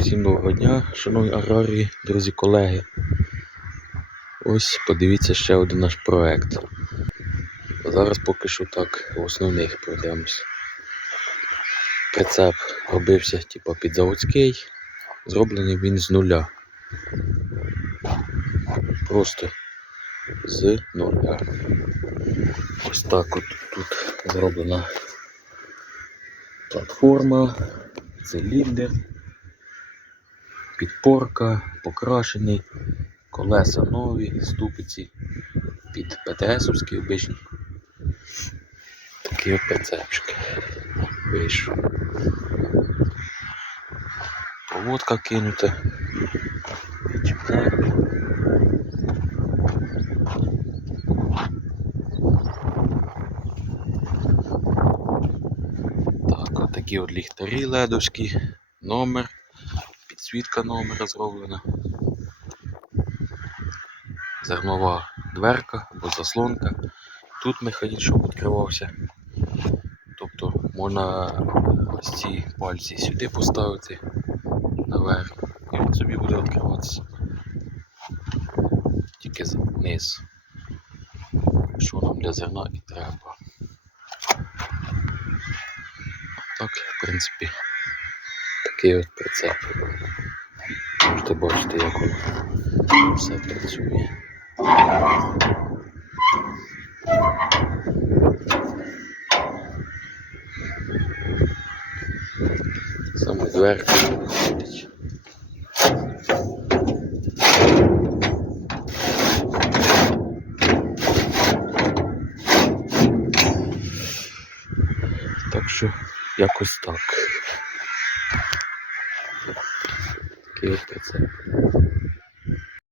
Всім доброго дня, шановні аграрії, друзі, колеги. Ось подивіться ще один наш проект. Зараз поки що так в основних пройдемось. Прицеп робився типу, під заводський, зроблений він з нуля. Просто з нуля. Ось так от тут зроблена платформа, циліндр підпорка, покрашений, колеса нові, ступиці під ПТСовські обичні. Такий от прицепчик вийшов. Проводка кинута. Чіпне. Так, от такі от ліхтарі ледовські, номер підсвітка номера зроблена. Зернова дверка або заслонка. Тут механізм, щоб відкривався. Тобто можна ось ці пальці сюди поставити наверх і він собі буде відкриватися. Тільки вниз. Що нам для зерна і треба. Так, в принципі, такий от прицеп. Можете бачити, як воно все працює. Саме дверка виходить. Так що якось так. Такий от прицеп.